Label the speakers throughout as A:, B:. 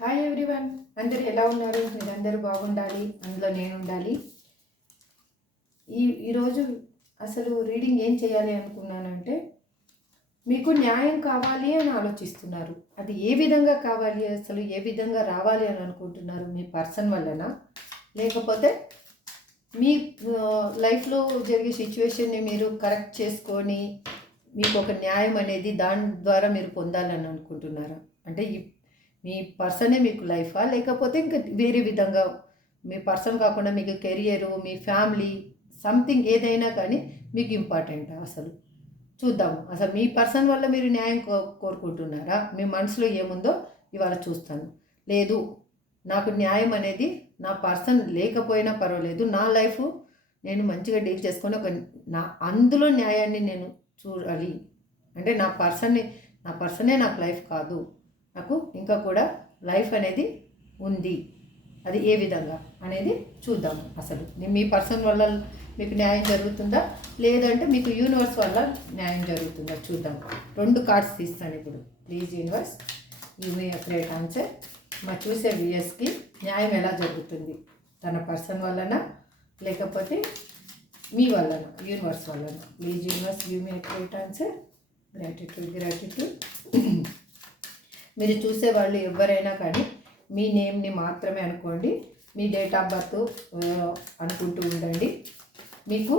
A: Hi everyone అందరు ఎలా ఉన్నారు? మీరందరూ బాగుండాలి? అందులో నేను ఉండాలి ఈ ఈరోజు అసలు రీడింగ్ ఏం చేయాలి అనుకున్నానంటే మీకు న్యాయం కావాలి అని ఆలోచిస్తున్నారు. అది ఏ విధంగా కావాలి? అసలు ఏ విధంగా రావాలి అని అనుకుంటున్నారు? మీ పర్సన్ వలన లేకపోతే మీ లైఫ్లో జరిగే సిచ్యువేషన్ని మీరు కరెక్ట్ చేసుకొని మీకు ఒక న్యాయం అనేది దాని ద్వారా మీరు పొందాలని అనుకుంటున్నారా? అంటే మీ పర్సనే మీకు లైఫా? లేకపోతే ఇంకా వేరే విధంగా మీ పర్సన్ కాకుండా మీకు కెరియరు మీ ఫ్యామిలీ సంథింగ్ ఏదైనా కానీ మీకు ఇంపార్టెంట్ అసలు? చూద్దాం. అసలు మీ పర్సన్ వల్ల మీరు న్యాయం కో కోరుకుంటున్నారా? మీ మనసులో ఏముందో ఇవాళ చూస్తాను. లేదు నాకు న్యాయం అనేది నా పర్సన్ లేకపోయినా పర్వాలేదు. నా లైఫ్ నేను మంచిగా డీల్ చేసుకొని ఒక నా అందులో న్యాయాన్ని నేను చూడాలి. అంటే నా పర్సన్ని నా పర్సనే నాకు లైఫ్ కాదు. నాకు ఇంకా కూడా లైఫ్ అనేది ఉంది. అది ఏ విధంగా అనేది చూద్దాము అసలు. మీ పర్సన్ వల్ల మీకు న్యాయం జరుగుతుందా? లేదంటే మీకు యూనివర్స్ వల్ల న్యాయం జరుగుతుందా? చూద్దాం. రెండు కార్డ్స్ తీస్తాను ఇప్పుడు. Please universe you may great answer. మా చూసే విఎస్కి న్యాయం ఎలా జరుగుతుంది? తన పర్సన్ వలన లేకపోతే మీ వలన యూనివర్స్ వలన please universe you may great answer. Gratitude gratitude. మీరు చూసే వాళ్ళు ఎవరైనా కానీ మీ నేమ్ని మాత్రమే అనుకోండి. మీ డేట్ ఆఫ్ బర్త్ అనుకుంటూ ఉండండి. మీకు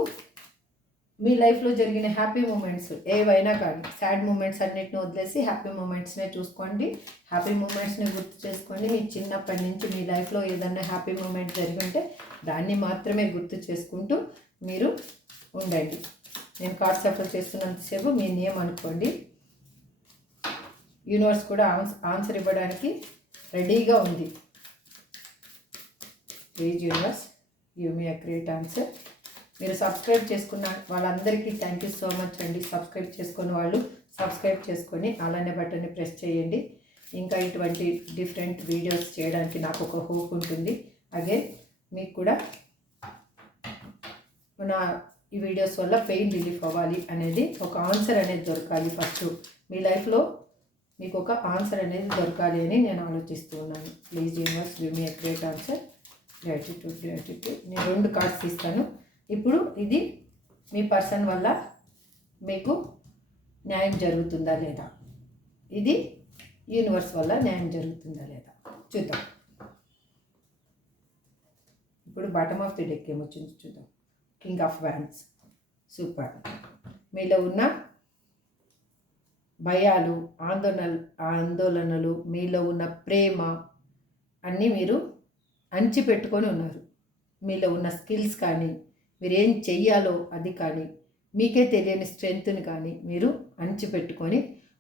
A: మీ లైఫ్లో జరిగిన హ్యాపీ మూమెంట్స్ ఏవైనా కానీ సాడ్ మూమెంట్స్ అన్నిటిని వదిలేసి హ్యాపీ మూమెంట్స్నే చూసుకోండి. హ్యాపీ మూమెంట్స్ని గుర్తు చేసుకోండి. మీ చిన్నప్పటి నుంచి మీ లైఫ్లో ఏదైనా హ్యాపీ మూమెంట్ జరిగి ఉంటే దాన్ని మాత్రమే గుర్తు చేసుకుంటూ మీరు ఉండండి. నేను కార్డ్ సఫర్ చేస్తున్నంతసేపు మీ నేమ్ అనుకోండి. యూనివర్స్ కూడా ఆన్స్ ఆన్సర్ ఇవ్వడానికి రెడీగా ఉంది. Please universe you me a great answer. మీరు సబ్స్క్రైబ్ చేసుకున్న వాళ్ళందరికీ థ్యాంక్ యూ సో మచ్ అండి. సబ్స్క్రైబ్ చేసుకున్న వాళ్ళు సబ్స్క్రైబ్ చేసుకొని అలానే బటన్ని ప్రెస్ చేయండి. ఇంకా ఇటువంటి డిఫరెంట్ వీడియోస్ చేయడానికి నాకు ఒక హోప్ ఉంటుంది. అగైన్ మీకు కూడా నా ఈ వీడియోస్ వల్ల పెయిన్ రిలీఫ్ అవ్వాలి అనేది ఒక ఆన్సర్ అనేది దొరకాలి ఫస్ట్. మీ లైఫ్లో మీకు ఒక ఆన్సర్ అనేది దొరకాలి అని నేను ఆలోచిస్తూ ఉన్నాను please universe give me great answer. Gratitude gratitude నేను రెండు కార్డ్స్ ఇస్తాను. ఇప్పుడు ఇది మీ పర్సన్ వల్ల మీకు న్యాయం జరుగుతుందా లేదా? ఇది యూనివర్స్ వల్ల న్యాయం జరుగుతుందా లేదా? చూద్దాం. ఇప్పుడు బాటమ్ ఆఫ్ ది డెక్ ఏమొచ్చింది చూద్దాం. కింగ్ ఆఫ్ వ్యాన్స్ సూపర్ మీలో ఉన్న భయాలు ఆందోళన ఆందోళనలు మీలో ఉన్న ప్రేమ అన్నీ మీరు అణిచిపెట్టుకొని ఉన్నారు. మీలో ఉన్న స్కిల్స్ కానీ మీరు ఏం చెయ్యాలో అది కానీ మీకే తెలియని స్ట్రెంగ్త్ని కానీ మీరు అణిచిపెట్టుకొని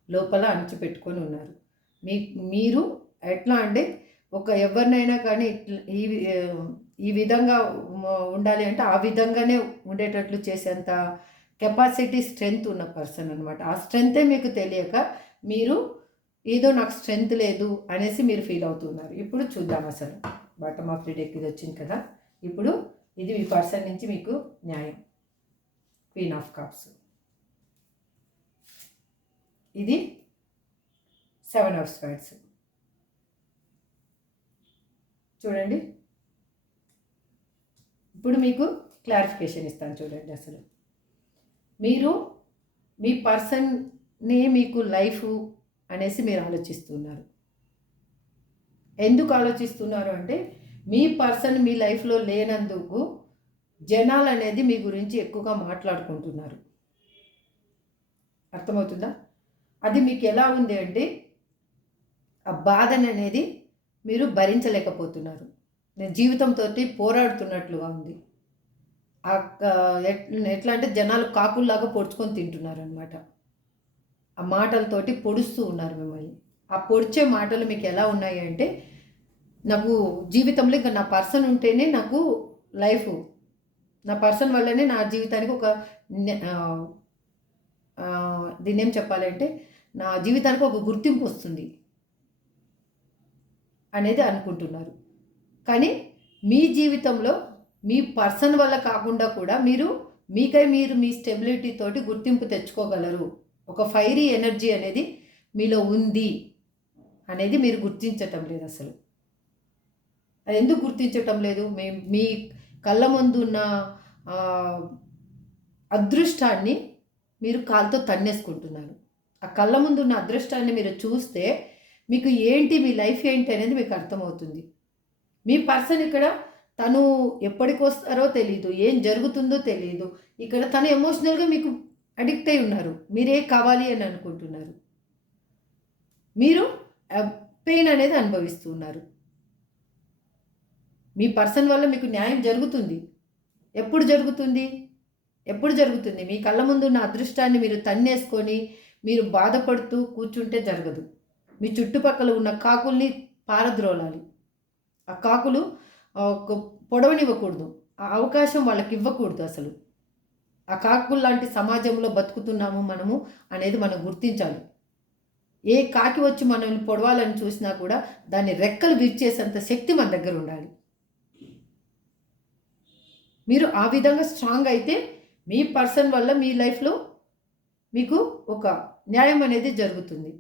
A: లోపల అణిచిపెట్టుకొని ఉన్నారు. మీ మీరు ఎట్లా అంటే ఒక ఎవరినైనా కానీ ఈ ఈ విధంగా ఉండాలి అంటే ఆ విధంగానే ఉండేటట్లు చేసేంత కెపాసిటీ స్ట్రెంగ్త్ ఉన్న పర్సన్ అనమాట ఆ స్ట్రెంగ్తే మీకు తెలియక మీరు ఏదో నాకు స్ట్రెంగ్త్ లేదు అనేసి మీరు ఫీల్ అవుతున్నారు. ఇప్పుడు చూద్దాం అసలు. బాటమ్ ఆఫ్ ది డెక్ ఇది వచ్చింది కదా. ఇప్పుడు ఇది మీ పర్సన్ నుంచి మీకు న్యాయం. క్వీన్ ఆఫ్ కప్స్ ఇది సెవెన్ ఆఫ్ స్పైడ్స్ చూడండి. ఇప్పుడు మీకు క్లారిఫికేషన్ ఇస్తాను చూడండి అసలు. మీరు మీ పర్సన్నే మీకు లైఫ్ అనేసి మీరు ఆలోచిస్తున్నారు. ఎందుకు ఆలోచిస్తున్నారు అంటే మీ పర్సన్ మీ లైఫ్లో లేనందుకు జనాలు అనేది మీ గురించి ఎక్కువగా మాట్లాడుకుంటున్నారు. అర్థమవుతుందా? అది మీకు ఎలా ఉంది అంటే ఆ బాధను అనేది మీరు భరించలేకపోతున్నారు. నేను జీవితంతో పోరాడుతున్నట్లుగా ఉంది. ఎట్లా అంటే జనాలు కాకుల్లాగా పొడుచుకొని తింటున్నారు అనమాట ఆ మాటలతోటి పొడుస్తూ ఉన్నారు మిమ్మల్ని. ఆ పొడిచే మాటలు మీకు ఎలా ఉన్నాయి అంటే నాకు జీవితంలో ఇంకా నా పర్సన్ ఉంటేనే నాకు లైఫ్ నా పర్సన్ వల్లనే నా జీవితానికి ఒక దీన్ని ఏం చెప్పాలంటే నా జీవితానికి ఒక గుర్తింపు వస్తుంది అనేది అనుకుంటున్నారు. కానీ మీ జీవితంలో మీ పర్సన్ వల్ల కాకుండా కూడా మీరు మీకై మీరు మీ స్టెబిలిటీ తోటి గుర్తింపు తెచ్చుకోగలరు. ఒక ఫైరీ ఎనర్జీ అనేది మీలో ఉంది అనేది మీరు గుర్తించటం లేదు అసలు. అది ఎందుకు గుర్తించటం లేదు? మీ మీ కళ్ళ ముందు ఉన్న అదృష్టాన్ని మీరు కాలుతో తన్నేసుకుంటున్నారు. ఆ కళ్ళ ముందు ఉన్న అదృష్టాన్ని మీరు చూస్తే మీకు ఏంటి మీ లైఫ్ ఏంటి అనేది మీకు అర్థమవుతుంది. మీ పర్సన్ ఇక్కడ తను ఎప్పటికి వస్తారో తెలియదు ఏం జరుగుతుందో తెలియదు ఇక్కడ తను ఎమోషనల్గా మీకు అడిక్ట్ అయి ఉన్నారు. మీరే కావాలి అని అనుకుంటున్నారు. మీరు పెయిన్ అనేది అనుభవిస్తూ ఉన్నారు. మీ పర్సన్ వల్ల మీకు న్యాయం జరుగుతుంది. ఎప్పుడు జరుగుతుంది? ఎప్పుడు జరుగుతుంది? మీ కళ్ళ ముందు ఉన్న అదృష్టాన్ని మీరు తన్నేసుకొని మీరు బాధపడుతూ కూర్చుంటే జరగదు. మీ చుట్టుపక్కల ఉన్న కాకుల్ని పారద్రోలాలి. ఆ కాకులు పొడవనివ్వకూడదు. ఆ అవకాశం వాళ్ళకి ఇవ్వకూడదు అసలు. ఆ కాకులు లాంటి సమాజంలో బతుకుతున్నాము మనము అనేది మనం గుర్తించాలి. ఏ కాకి వచ్చి మనల్ని పొడవాలని చూసినా కూడా దాన్ని రెక్కలు విరిచేసేంత శక్తి మన దగ్గర ఉండాలి. మీరు ఆ విధంగా స్ట్రాంగ్ అయితే మీ పర్సన్ వల్ల మీ లైఫ్లో మీకు ఒక న్యాయం అనేది జరుగుతుంది.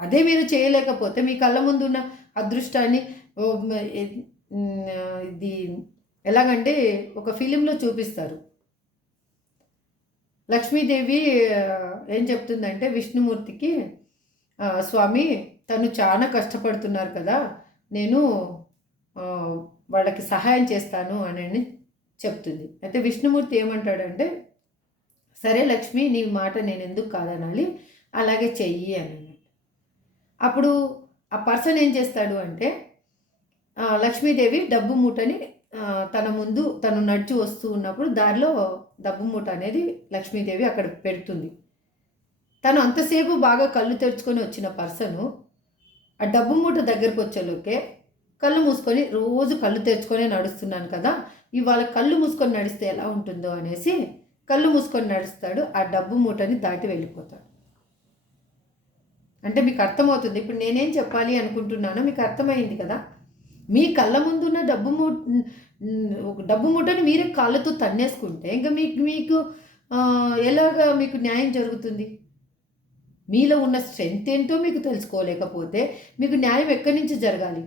A: అదే మీరు చేయలేకపోతే మీ కళ్ళ ముందు ఉన్న అదృష్టాన్ని ఇది ఎలాగంటే ఒక ఫిలింలో చూపిస్తారు. లక్ష్మీదేవి ఏం చెప్తుందంటే విష్ణుమూర్తికి స్వామి తను చాలా కష్టపడుతున్నారు కదా నేను వాళ్ళకి సహాయం చేస్తాను అని చెప్తుంది. అయితే విష్ణుమూర్తి ఏమంటాడంటే సరే లక్ష్మి నీ మాట నేను ఎందుకు కాదనాలి అలాగే చెయ్యి అని అప్పుడు ఆ పర్సన్ ఏం చేస్తాడు అంటే లక్ష్మీదేవి డబ్బు మూటని తన ముందు తను నడిచి వస్తూ ఉన్నప్పుడు దారిలో డబ్బు మూట అనేది లక్ష్మీదేవి అక్కడ పెడుతుంది. తను అంతసేపు బాగా కళ్ళు తెరుచుకొని వచ్చిన పర్సను ఆ డబ్బు మూట దగ్గరకు వచ్చేలోకే కళ్ళు మూసుకొని రోజు కళ్ళు తెరుచుకొని నడుస్తున్నాను కదా ఇవాళ కళ్ళు మూసుకొని నడిస్తే ఎలా ఉంటుందో అనేసి కళ్ళు మూసుకొని నడుస్తాడు ఆ డబ్బు మూటని దాటి వెళ్ళిపోతాడు. అంటే మీకు అర్థమవుతుంది. ఇప్పుడు నేనేం చెప్పాలి అనుకుంటున్నానో మీకు అర్థమైంది కదా. మీ కళ్ళ ముందున్న డబ్బు మూ ఒక డబ్బు మూటని మీరే కాళ్ళతో తన్నేసుకుంటే ఇంకా మీకు మీకు ఎలాగ ఎలాగా మీకు న్యాయం జరుగుతుంది? మీలో ఉన్న స్ట్రెంత్ ఏంటో మీకు తెలుసుకోలేకపోతే మీకు న్యాయం ఎక్కడి నుంచి జరగాలి?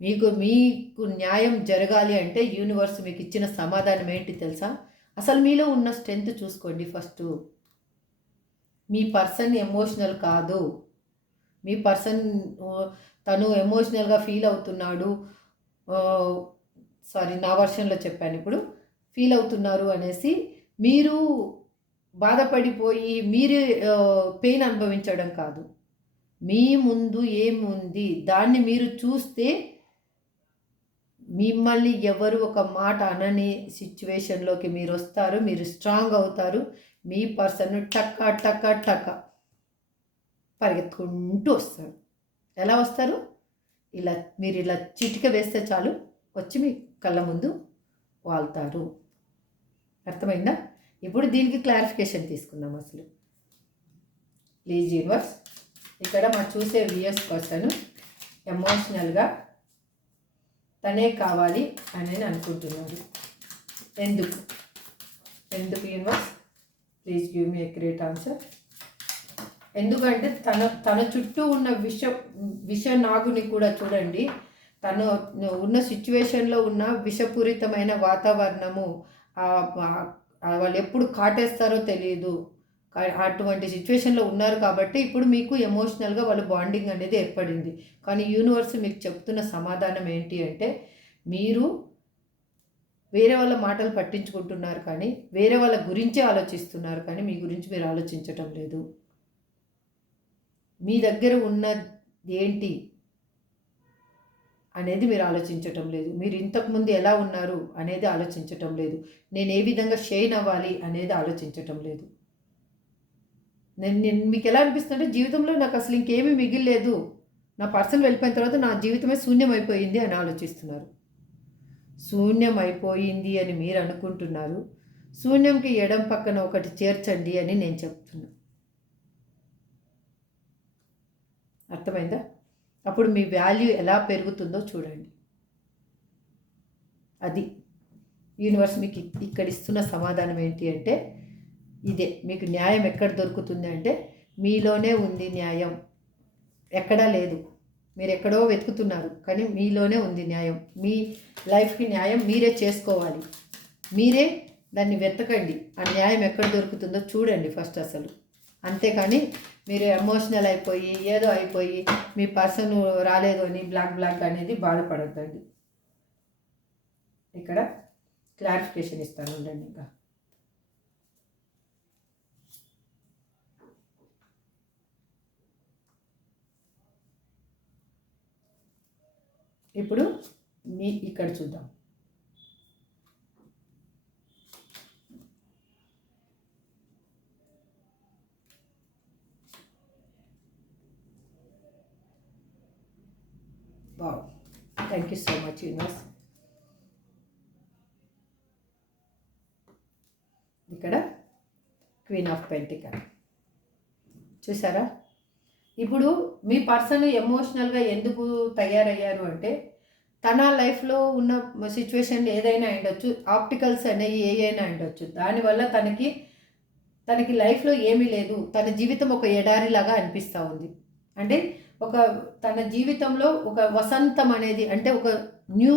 A: మీకు మీకు న్యాయం జరగాలి అంటే యూనివర్స్ మీకు ఇచ్చిన సమాధానం ఏంటి తెలుసా? అసలు మీలో ఉన్న స్ట్రెంత్ చూసుకోండి ఫస్ట్ మీ పర్సన్ ఎమోషనల్ కాదు. మీ పర్సన్ తను ఎమోషనల్గా ఫీల్ అవుతున్నాడు. సారీ నా వర్షన్లో చెప్పాను ఇప్పుడు. ఫీల్ అవుతున్నారు అనేసి మీరు బాధపడిపోయి మీరు పెయిన్ అనుభవించడం కాదు. మీ ముందు ఏముంది? దాన్ని మీరు చూస్తే మిమ్మల్ని ఎవరు ఒక మాట అనని సిచ్యువేషన్లోకి మీరు వస్తారు. మీరు స్ట్రాంగ్ అవుతారు. మీ పర్సన్ టక్క టక్క టక్క పరిగెత్తుకుంటూ వస్తారు. ఎలా వస్తారు? ఇలా మీరు ఇలా చిటిక వేస్తే చాలు. వచ్చి మీ కళ్ళ ముందు వాళ్తారు. అర్థమైందా? ఇప్పుడు దీనికి క్లారిఫికేషన్ తీసుకుందాం అసలు. ప్లీజ్ యూనివర్స్ ఇక్కడ మా చూసే విఎస్ పర్సన్ ఎమోషనల్గా తనే కావాలి అని నేను అనుకుంటున్నాను. ఎందుకు? ఎందుకు universe? Please give me a great answer. ఎందుకంటే తన తన చుట్టూ ఉన్న విష విష నాగుని కూడా చూడండి. తను ఉన్న సిచ్యువేషన్లో ఉన్న విషపూరితమైన వాతావరణము వాళ్ళు ఎప్పుడు కాటేస్తారో తెలియదు అటువంటి సిచ్యువేషన్లో ఉన్నారు కాబట్టి ఇప్పుడు మీకు ఎమోషనల్గా వాళ్ళు బాండింగ్ అనేది ఏర్పడింది. కానీ యూనివర్స్ మీకు చెప్తున్న సమాధానం ఏంటి అంటే మీరు వేరే వాళ్ళ మాటలు పట్టించుకుంటున్నారు కానీ వేరే వాళ్ళ గురించే ఆలోచిస్తున్నారు కానీ మీ గురించి మీరు ఆలోచించటం లేదు. మీ దగ్గర ఉన్నది ఏంటి అనేది మీరు ఆలోచించటం లేదు. మీరు ఇంతకుముందు ఎలా ఉన్నారు అనేది ఆలోచించటం లేదు. నేను ఏ విధంగా షైన్ అవ్వాలి అనేది ఆలోచించటం లేదు. నేను నేను మీకు ఎలా అనిపిస్తుందంటే జీవితంలో నాకు అసలు ఇంకేమీ మిగిలిలేదు నా పర్సన్ వెళ్ళిపోయిన తర్వాత నా జీవితమే శూన్యం అయిపోయింది అని ఆలోచిస్తున్నారు. శూన్యం అయిపోయింది అని మీరు అనుకుంటున్నారు. శూన్యంకి ఎడం పక్కన ఒకటి చేర్చండి అని నేను చెప్తున్నాను అర్థమైందా? అప్పుడు మీ వాల్యూ ఎలా పెరుగుతుందో చూడండి. అది యూనివర్స్ మీకు ఇక్కడ ఇస్తున్న సమాధానం ఏంటి అంటే ఇదే మీకు న్యాయం ఎక్కడ దొరుకుతుంది అంటే మీలోనే ఉంది న్యాయం. ఎక్కడా లేదు. మీరు ఎక్కడో వెతుకుతున్నారు కానీ మీలోనే ఉంది న్యాయం. మీ లైఫ్కి న్యాయం మీరే చేసుకోవాలి. మీరే దాన్ని వెతకండి. ఆ న్యాయం ఎక్కడ దొరుకుతుందో చూడండి ఫస్ట్ అసలు. అంతేకాని మీరు ఎమోషనల్ అయిపోయి ఏదో అయిపోయి మీ పర్సన్ రాలేదు అని బ్లాక్ బ్లాక్ అనేది బాధపడద్దండి. ఇక్కడ క్లారిఫికేషన్ ఇస్తాను ఉండండి ఇంకా. ఇప్పుడు మీ ఇక్కడ చూద్దాం. Wow thank you so much universe ఇక్కడ క్వీన్ ఆఫ్ పెంటికల్ చూసారా? ఇప్పుడు మీ పర్సన్ ఎమోషనల్గా ఎందుకు తయారయ్యారు అంటే తన లైఫ్లో ఉన్న సిచ్యువేషన్ ఏదైనా ఉండొచ్చు ఆప్టికల్స్ అనేవి ఏదైనా ఉండొచ్చు దానివల్ల తనకి తనకి లైఫ్లో ఏమీ లేదు. తన జీవితం ఒక ఎడారిలాగా అనిపిస్తూ ఉంది. అంటే ఒక తన జీవితంలో ఒక వసంతం అనేది అంటే ఒక న్యూ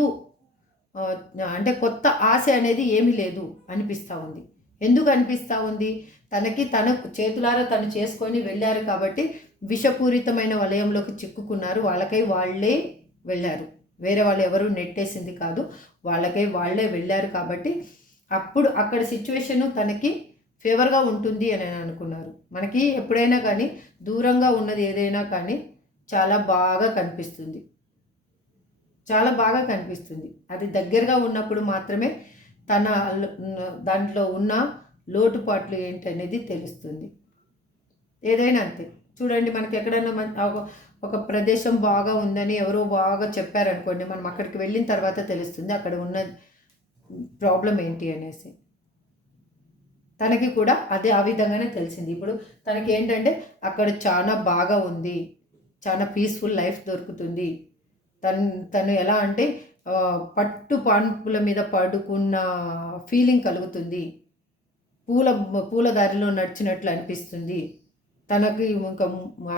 A: అంటే కొత్త ఆశ అనేది ఏమీ లేదు అనిపిస్తూ ఉంది. ఎందుకు అనిపిస్తూ ఉంది? తనకి తన చేతులారా తను చేసుకొని వెళ్ళారు కాబట్టి విషపూరితమైన వలయంలోకి చిక్కుకున్నారు. వాళ్ళకై వాళ్ళే వెళ్ళారు. వేరే వాళ్ళు ఎవరు నెట్టేసింది కాదు. వాళ్ళకై వాళ్ళే వెళ్ళారు కాబట్టి అప్పుడు అక్కడ సిచ్యువేషను తనకి ఫేవర్గా ఉంటుంది అని అనుకున్నారు. మనకి ఎప్పుడైనా కానీ దూరంగా ఉన్నది ఏదైనా కానీ చాలా బాగా కనిపిస్తుంది. చాలా బాగా కనిపిస్తుంది. అది దగ్గరగా ఉన్నప్పుడు మాత్రమే తన దాంట్లో ఉన్న లోటుపాట్లు ఏంటనేది తెలుస్తుంది. ఏదైనా అంతే. చూడండి మనకి ఎక్కడైనా మన ఒక ప్రదేశం బాగా ఉందని ఎవరో బాగా చెప్పారనుకోండి మనం అక్కడికి వెళ్ళిన తర్వాత తెలుస్తుంది అక్కడ ఉన్న ప్రాబ్లం ఏంటి అనేసి. తనకి కూడా అదే ఆ విధంగానే తెలిసింది. ఇప్పుడు తనకి ఏంటంటే అక్కడ చాలా బాగా ఉంది. చాలా పీస్ఫుల్ లైఫ్ దొరుకుతుంది. తను తను ఎలా అంటే పట్టు పాన్పుల మీద పడుకున్న ఫీలింగ్ కలుగుతుంది. పూల పూల దారిలో నడిచినట్లు అనిపిస్తుంది. తనకి ఇంకా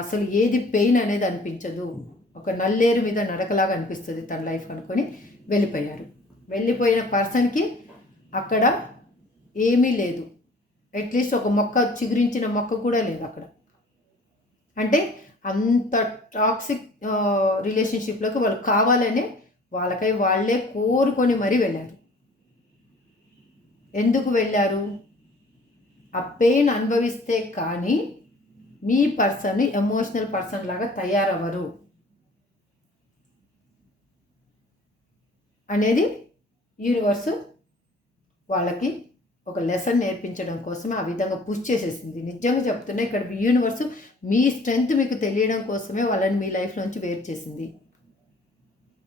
A: అసలు ఏది పెయిన్ అనేది అనిపించదు. ఒక నల్లేరు మీద నడకలాగా అనిపిస్తుంది తన లైఫ్ అనుకొని వెళ్ళిపోయారు. వెళ్ళిపోయిన పర్సన్కి అక్కడ ఏమీ లేదు. అట్లీస్ట్ ఒక మొక్క చిగురించిన మొక్క కూడా లేదు అక్కడ. అంటే అంత టాక్సిక్ రిలేషన్షిప్లోకి వాళ్ళు కావాలనే వాళ్ళకై వాళ్ళే కోరుకొని మరీ వెళ్ళారు. ఎందుకు వెళ్ళారు? ఆ పెయిన్ అనుభవిస్తే కానీ మీ పర్సన్ ఎమోషనల్ పర్సన్ లాగా తయారవ్వరు. అనేది యూనివర్సు వాళ్ళకి ఒక లెసన్ నేర్పించడం కోసమే ఆ విధంగా పుష్ చేసేసింది. నిజంగా చెప్తున్నా ఇక్కడ యూనివర్స్ మీ స్ట్రెంగ్త్ మీకు తెలియడం కోసమే వాళ్ళని మీ లైఫ్లోంచి వేరు చేసింది.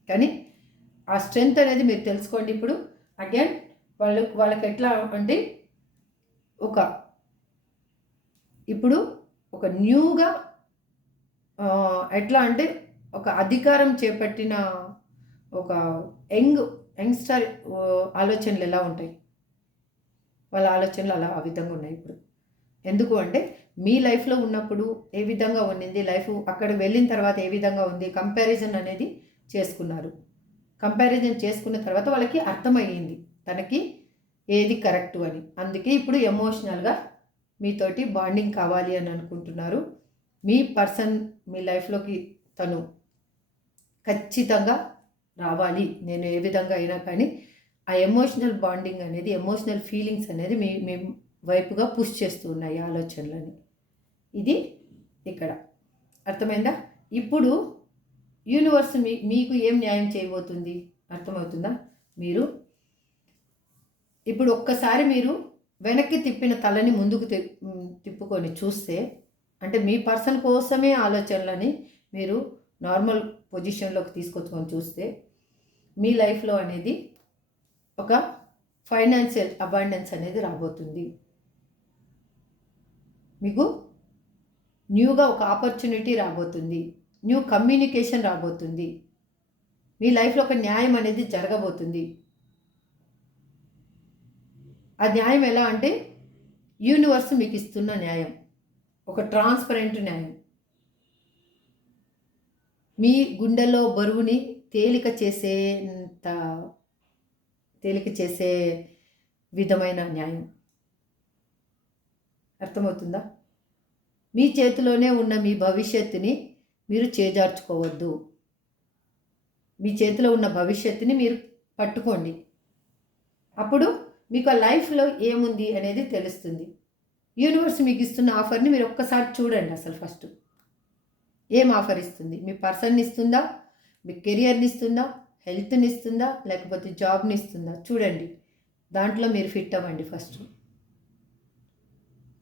A: కానీ ఆ స్ట్రెంగ్త్ అనేది మీరు తెలుసుకోండి ఇప్పుడు. అగైన్ వాళ్ళు వాళ్ళకి ఎట్లా అంటే ఒక ఇప్పుడు ఒక న్యూగా ఎట్లా అంటే ఒక అధికారం చేపట్టిన ఒక యంగ్ యంగ్స్టర్ ఆలోచనలు ఎలా ఉంటాయి? వాళ్ళ ఆలోచనలు అలా ఆ విధంగా ఉన్నాయి ఇప్పుడు. ఎందుకు అంటే మీ లైఫ్లో ఉన్నప్పుడు ఏ విధంగా ఉండింది లైఫ్ అక్కడ వెళ్ళిన తర్వాత ఏ విధంగా ఉంది కంపారిజన్ అనేది చేసుకున్నారు. కంపారిజన్ చేసుకున్న తర్వాత వాళ్ళకి అర్థమయ్యింది తనకి ఏది కరెక్టు అని. అందుకే ఇప్పుడు ఎమోషనల్గా మీతోటి బాండింగ్ కావాలి అని అనుకుంటున్నారు. మీ పర్సన్ మీ లైఫ్లోకి తను ఖచ్చితంగా రావాలి. నేను ఏ విధంగా అయినా కానీ ఆ ఎమోషనల్ బాండింగ్ అనేది ఎమోషనల్ ఫీలింగ్స్ అనేది మీ మీ వైపుగా పుష్ చేస్తూ ఉన్నాయి ఆలోచనలని. ఇది ఇక్కడ. అర్థమైందా? ఇప్పుడు యూనివర్స్ మీ మీకు ఏం న్యాయం చేయబోతుంది? అర్థమవుతుందా? మీరు ఇప్పుడు ఒక్కసారి మీరు వెనక్కి తిప్పిన తలని ముందుకు తిప్పుకొని చూస్తే అంటే మీ పర్సన్ కోసమే ఆలోచనలని మీరు నార్మల్ పొజిషన్లోకి తీసుకొచ్చుకొని చూస్తే మీ లైఫ్లో అనేది ఒక ఫైనాన్షియల్ అబాండెన్స్ అనేది రాబోతుంది. మీకు న్యూగా ఒక ఆపర్చునిటీ రాబోతుంది. న్యూ కమ్యూనికేషన్ రాబోతుంది. మీ లైఫ్లో ఒక న్యాయం అనేది జరగబోతుంది. ఆ న్యాయం ఎలా అంటే యూనివర్స్ మీకు ఇస్తున్న న్యాయం. ఒక ట్రాన్స్పరెంట్ న్యాయం. మీ గుండెలో బరువుని తేలిక చేసేంత తేలిక చేసే విధమైన న్యాయం. అర్థమవుతుందా? మీ చేతిలోనే ఉన్న మీ భవిష్యత్తుని మీరు చేజార్చుకోవద్దు. మీ చేతిలో ఉన్న భవిష్యత్తుని మీరు పట్టుకోండి. అప్పుడు మీకు ఆ లైఫ్లో ఏముంది అనేది తెలుస్తుంది. యూనివర్స్ మీకు ఇస్తున్న ఆఫర్ని మీరు ఒక్కసారి చూడండి అసలు ఫస్ట్. ఏం ఆఫర్ ఇస్తుంది? మీ పర్సన్ని ఇస్తుందా? మీ కెరియర్ని ఇస్తుందా? హెల్త్ని ఇస్తుందా? లేకపోతే జాబ్ని ఇస్తుందా? చూడండి. దాంట్లో మీరు ఫిట్ అవ్వండి ఫస్ట్.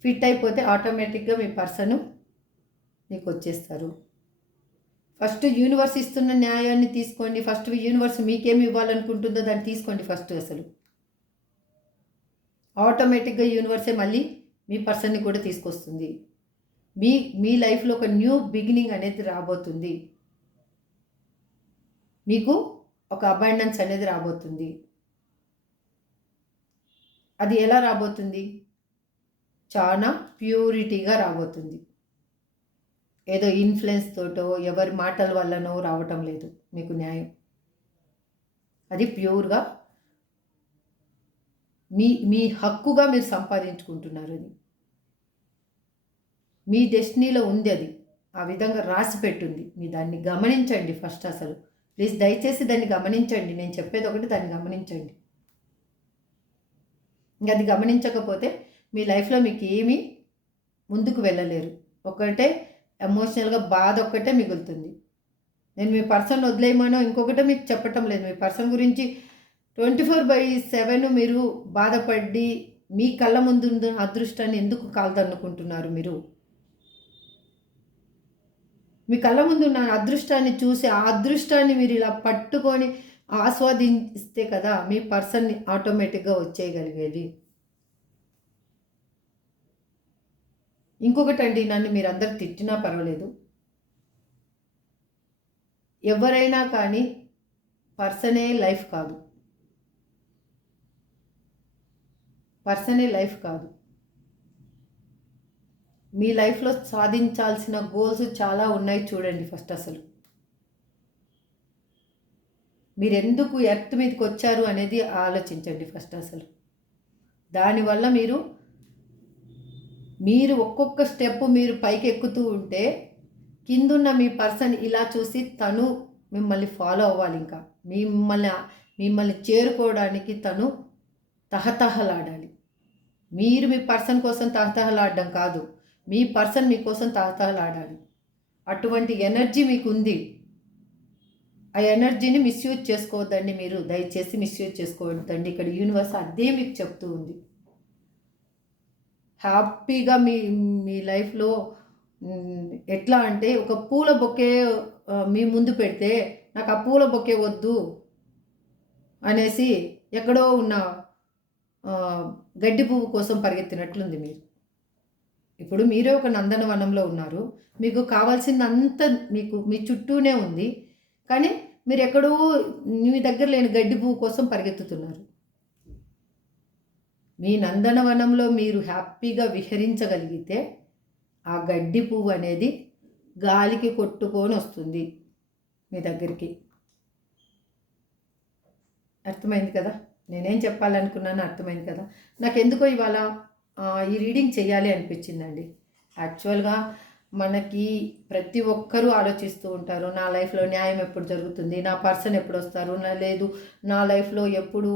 A: ఫిట్ అయిపోతే ఆటోమేటిక్గా మీ పర్సన్ మీకు వచ్చేస్తారు. ఫస్ట్ యూనివర్స్ ఇస్తున్న న్యాయాన్ని తీసుకోండి. ఫస్ట్ యూనివర్స్ మీకేమి ఇవ్వాలనుకుంటుందో దాన్ని తీసుకోండి ఫస్ట్ అసలు. ఆటోమేటిక్గా యూనివర్సే మళ్ళీ మీ పర్సన్ని కూడా తీసుకొస్తుంది. మీ మీ లైఫ్లో ఒక న్యూ బిగినింగ్ అనేది రాబోతుంది. మీకు ఒక అబైండెన్స్ అనేది రాబోతుంది. అది ఎలా రాబోతుంది? చాలా ప్యూరిటీగా రాబోతుంది. ఏదో ఇన్ఫ్లుయెన్స్ తోటో ఎవరి మాటల వల్లనో రావటం లేదు మీకు న్యాయం. అది ప్యూర్గా మీ మీ హక్కుగా మీరు సంపాదించుకుంటున్నారు అది. మీ డెస్టినీలో ఉంది అది. ఆ విధంగా రాసి పెట్టుంది. మీ దాన్ని గమనించండి ఫస్ట్ అసలు. ప్లీజ్ దయచేసి దాన్ని గమనించండి. నేను చెప్పేది ఒకటి దాన్ని గమనించండి. ఇంకా అది గమనించకపోతే మీ లైఫ్లో మీకు ఏమీ ముందుకు వెళ్ళలేరు. ఒకటే ఎమోషనల్గా బాధ ఒక్కటే మిగులుతుంది. నేను మీ పర్సన్ వదిలేయమనో ఇంకొకటే మీకు చెప్పటం లేదు. మీ పర్సన్ గురించి ట్వంటీ ఫోర్ బై సెవెన్ మీరు బాధపడి మీ కళ్ళ ముందు అదృష్టాన్ని ఎందుకు కాలదనుకుంటున్నారు మీరు? మీ కళ్ళ ముందు ఉన్న అదృష్టాన్ని చూసి ఆ అదృష్టాన్ని మీరు ఇలా పట్టుకొని ఆస్వాదిస్తే కదా మీ పర్సన్ని ఆటోమేటిక్గా వచ్చేయగలిగేది. ఇంకొకటి అండి నన్ను మీరు అందరు తిట్టినా పర్వాలేదు. ఎవరైనా కానీ పర్సనే లైఫ్ కాదు. పర్సనే లైఫ్ కాదు. మీ లైఫ్లో సాధించాల్సిన గోల్స్ చాలా ఉన్నాయి చూడండి ఫస్ట్ అసలు. మీరు ఎందుకు ఎర్త్ మీదకి వచ్చారు అనేది ఆలోచించండి ఫస్ట్ అసలు. దానివల్ల మీరు మీరు ఒక్కొక్క స్టెప్ మీరు పైకి ఎక్కుతూ ఉంటే కిందున్న మీ పర్సన్ ఇలా చూసి తను మిమ్మల్ని ఫాలో అవ్వాలి ఇంకా. మిమ్మల్ని మిమ్మల్ని చేరుకోవడానికి తను తహతహలాడాలి. మీరు మీ పర్సన్ కోసం తహతహలాడడం కాదు. మీ పర్సన్ మీకోసం తాతాలాడాలి. అటువంటి ఎనర్జీ మీకు ఉంది ఆ ఎనర్జీని మిస్యూజ్ చేసుకోవద్దండి మీరు. దయచేసి మిస్యూజ్ చేసుకోవద్దండి. ఇక్కడ యూనివర్స్ అదే మీకు చెప్తూ ఉంది. హ్యాపీగా మీ మీ లైఫ్లో ఎట్లా అంటే ఒక పూల బొకే మీ ముందు పెడితే నాకు ఆ పూల బొకే వద్దు అనేసి ఎక్కడో ఉన్న గడ్డి పువ్వు కోసం పరిగెత్తినట్లుంది మీరు. ఇప్పుడు మీరే ఒక నందనవనంలో ఉన్నారు. మీకు కావాల్సిందంత మీకు మీ చుట్టూనే ఉంది. కానీ మీరు ఎక్కడో మీ దగ్గర లేని గడ్డి పువ్వు కోసం పరిగెత్తుతున్నారు. మీ నందనవనంలో మీరు హ్యాపీగా విహరించగలిగితే ఆ గడ్డి పువ్వు అనేది గాలికి కొట్టుకొని వస్తుంది మీ దగ్గరికి. అర్థమైంది కదా? నేనేం చెప్పాలనుకున్నాను అర్థమైంది కదా? నాకు ఎందుకో ఇవాళ ఈ రీడింగ్ చేయాలి అనిపించిందండి. యాక్చువల్గా మనకి ప్రతి ఒక్కరూ ఆలోచిస్తూ ఉంటారు నా లైఫ్లో న్యాయం ఎప్పుడు జరుగుతుంది నా పర్సన్ ఎప్పుడు వస్తారు నా లేదు నా లైఫ్లో ఎప్పుడు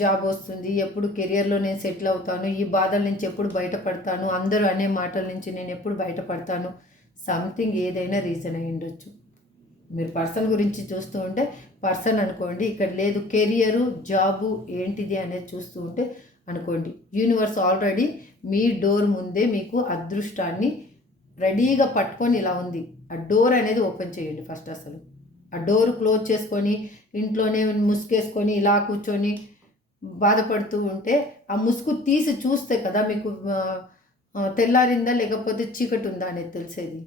A: జాబ్ వస్తుంది ఎప్పుడు కెరియర్లో నేను సెటిల్ అవుతాను ఈ బాధల నుంచి ఎప్పుడు బయటపడతాను అందరూ అనే మాటల నుంచి నేను ఎప్పుడు బయటపడతాను సంథింగ్ ఏదైనా రీజన్ అయి ఉండొచ్చు. మీరు పర్సన్ గురించి చూస్తూ ఉంటే పర్సన్ అనుకోండి ఇక్కడ లేదు కెరియరు జాబు ఏంటిది అనేది చూస్తూ ఉంటే అనుకోండి. యూనివర్స్ ఆల్రెడీ మీ డోర్ ముందే మీకు అదృష్టాన్ని రెడీగా పట్టుకొని ఇలా ఉంది. ఆ డోర్ అనేది ఓపెన్ చేయండి ఫస్ట్ అసలు. ఆ డోర్ క్లోజ్ చేసుకొని ఇంట్లోనే ముసుగేసుకొని ఇలా కూర్చొని బాధపడుతూ ఉంటే ఆ ముసుగు తీసి చూస్తే కదా మీకు తెల్లారిందా లేకపోతే చీకటి ఉందా అనేది తెలిసేది.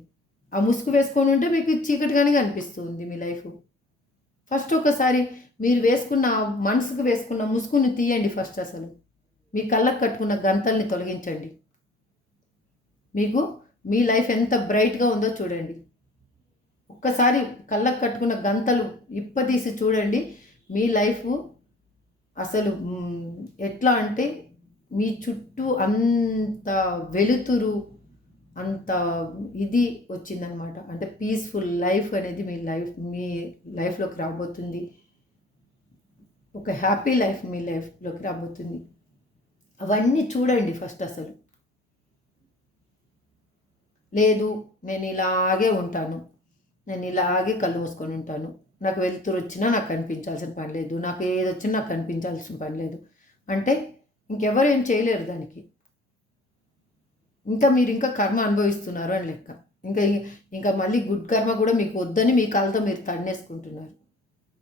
A: ఆ ముసుగు వేసుకొని ఉంటే మీకు చీకటిగానే కనిపిస్తుంది మీ లైఫ్. ఫస్ట్ ఒకసారి మీరు వేసుకున్న మనసుకు వేసుకున్న ముసుగును తీయండి ఫస్ట్ అసలు. మీ కళ్ళకు కట్టుకున్న గంతల్ని తొలగించండి. మీకు మీ లైఫ్ ఎంత బ్రైట్గా ఉందో చూడండి. ఒక్కసారి కళ్ళకు కట్టుకున్న గంతలు ఇప్పతీసి చూడండి. మీ లైఫ్ అసలు ఎట్లా అంటే మీ చుట్టూ అంత వెలుతురు అంత ఇది వచ్చిందనమాట అంటే పీస్ఫుల్ లైఫ్ అనేది మీ లైఫ్ మీ లైఫ్లోకి రాబోతుంది. ఒక హ్యాపీ లైఫ్ మీ లైఫ్లోకి రాబోతుంది. అవన్నీ చూడండి ఫస్ట్ అసలు. లేదు నేను ఇలాగే ఉంటాను. నేను ఇలాగే కళ్ళు మూసుకొని ఉంటాను. నాకు వెలుతురు వచ్చినా నాకు కనిపించాల్సిన పని లేదు. నాకు ఏది వచ్చినా నాకు కనిపించాల్సిన పని లేదు. అంటే ఇంకెవరు ఏం చేయలేరు దానికి. ఇంకా మీరు ఇంకా కర్మ అనుభవిస్తున్నారు అని లెక్క. ఇంకా ఇంకా మళ్ళీ గుడ్ కర్మ కూడా మీకు వద్దని మీ కాళ్ళతో మీరు తన్నేసుకుంటున్నారు.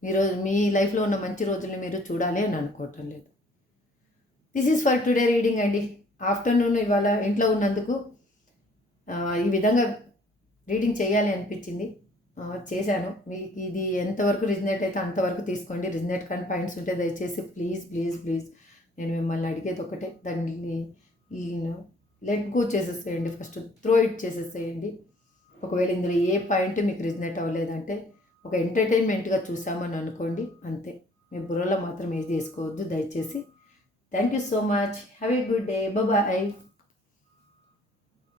A: మీరు మీ లైఫ్లో ఉన్న మంచి రోజుల్ని మీరు చూడాలి అని అనుకోవటం లేదు. This is for today reading అండి. ఆఫ్టర్నూన్ ఇవాళ ఇంట్లో ఉన్నందుకు ఈ విధంగా రీడింగ్ చేయాలి అనిపించింది. చేశాను. మీకు ఇది ఎంతవరకు రిజనేట్ అయితే అంతవరకు తీసుకోండి. రిజనేట్ కానీ పాయింట్స్ ఉంటే దయచేసి ప్లీజ్ ప్లీజ్ ప్లీజ్ నేను మిమ్మల్ని అడిగేది ఒకటే. దాన్ని ఈ లెట్ గో చేసేసేయండి. ఫస్ట్ త్రో ఇట్ చేసేసేయండి. ఒకవేళ ఇందులో ఏ పాయింట్ మీకు రిజనేట్ అవ్వలేదంటే ఒక ఎంటర్టైన్మెంట్గా చూసామని అనుకోండి. అంతే. మీ బుర్రలో మాత్రం ఏది చేసుకోవద్దు దయచేసి Thank you so much. Have a good day. Bye bye.